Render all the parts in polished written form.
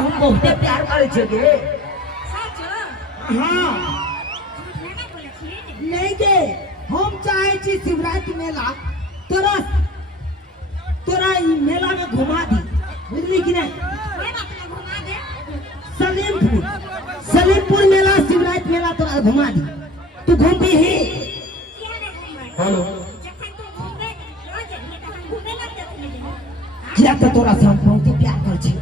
हम बहुते प्यार करे छे गे। हाँ नहीं गे, हम चाहे छी शिवरात्रि मेला तोरा तोरा ई मेला में घुमा दी, बुझली कि नहीं? सलीमपुर मेला शिवरात्रि मेला तोरा घुमा दी, तू घूमती ही। हेलो किया तो तोरा सब बहुत प्यार कर छी,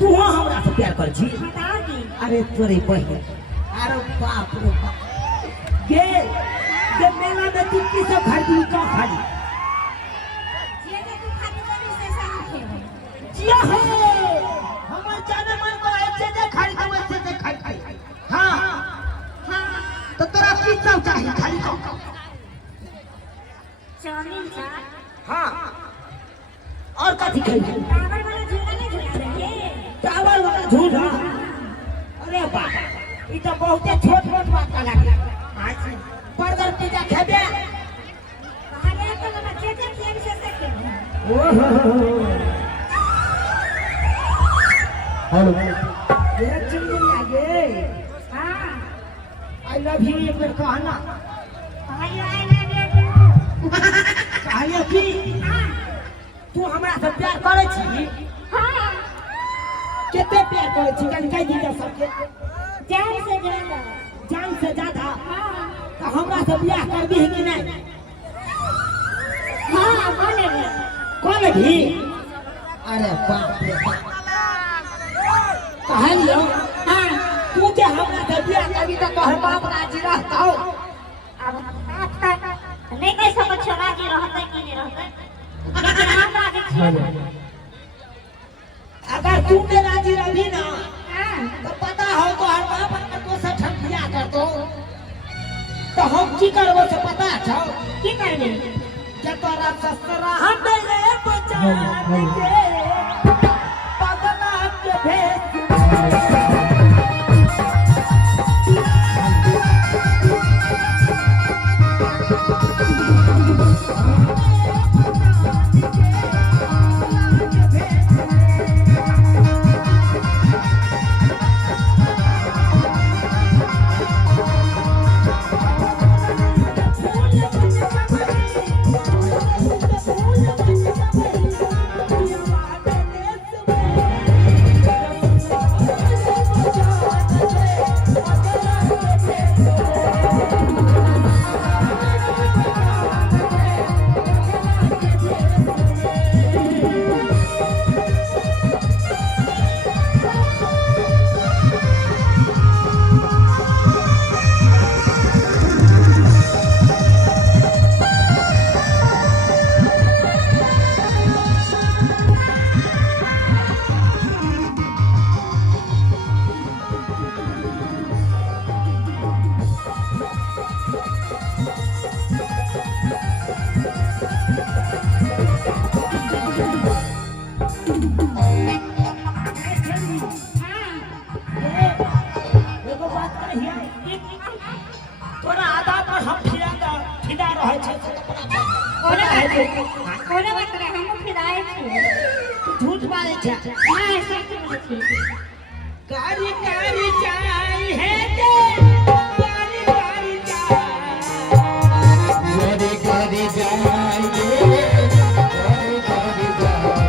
तू हाँ हमरा से प्यार कर छी। अरे तोरे बहन, अरे बाप रे बाप गे गे मेला में तू की सब खरीदी का खाली जिया है हमर जाने मन को ऐसे जे खरीद वैसे जे खाई। हां तो तोरा की सब चाहिए खाली को चाउमीन चाट। हां और कथी खाई? टावर वाला झूला। अरे बाप ई तो बहुते छोट छोट बात का लागे। बर्गर पिज्जा खेबे कहां तो ना चेचे खेल से सके। ओहो हेलो ये चुनरी लागे। हां आई लव यू एक बार कहना। I love you. कहियो कि तू हमरा से प्यार करे छी? हां कितने प्यार करे छी कन कह दी सबके? जान से ज्यादा। जान से ज्यादा? हां तो हमरा से ब्याह करबी है कि नहीं? हां बोलेंगे। कौन भी? अरे बाप रे बाप कहलियो हां तू जे हमरा से ब्याह करबी तो तोहर बाप राजी रहतौ? अब बात का नहीं कह सको छोरा जी रहते कि नहीं रहते, लेकिन हम राजी छिए। अगर तू के राजी रही ना हां तो पता हो तो हर बाप तो से ठंडिया कर दो तो हम की करबो से पता छौ? की करबे? के तोरा ससुरा हटले बचा के पगला के भेज कोने बात रे हम फिराए छी। झूठ बाजे छे हां सच बोले छी। कारी कारी चाय है दे कारी कारी चाय कारी कारी चाय कारी कारी चाय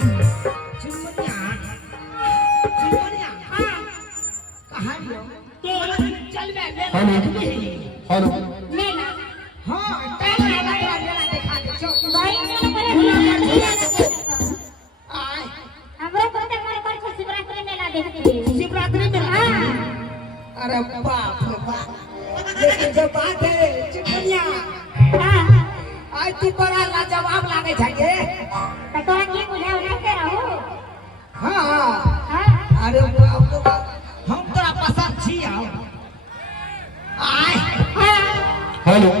चिमनिया चिमनिया हाँ कहाँ गयो के चल बे ले हेलो मेला हाँ टाइम लगा मेला दिखा दे चल भाई मेला करे मेला आय हमरा तो मन कर छ शिवरात्रि मेला देखते शिवरात्रि में हाँ अरे बाप रे बाप लेकिन जो बात है चिमनिया हाँ आज तू बड़ा लाजवाब लागे छे तो तोरा की बुझाव नहीं के रहू हाँ हाँ अरे बाप रे बाप हम तोरा पसंद छी आय हाँ हेलो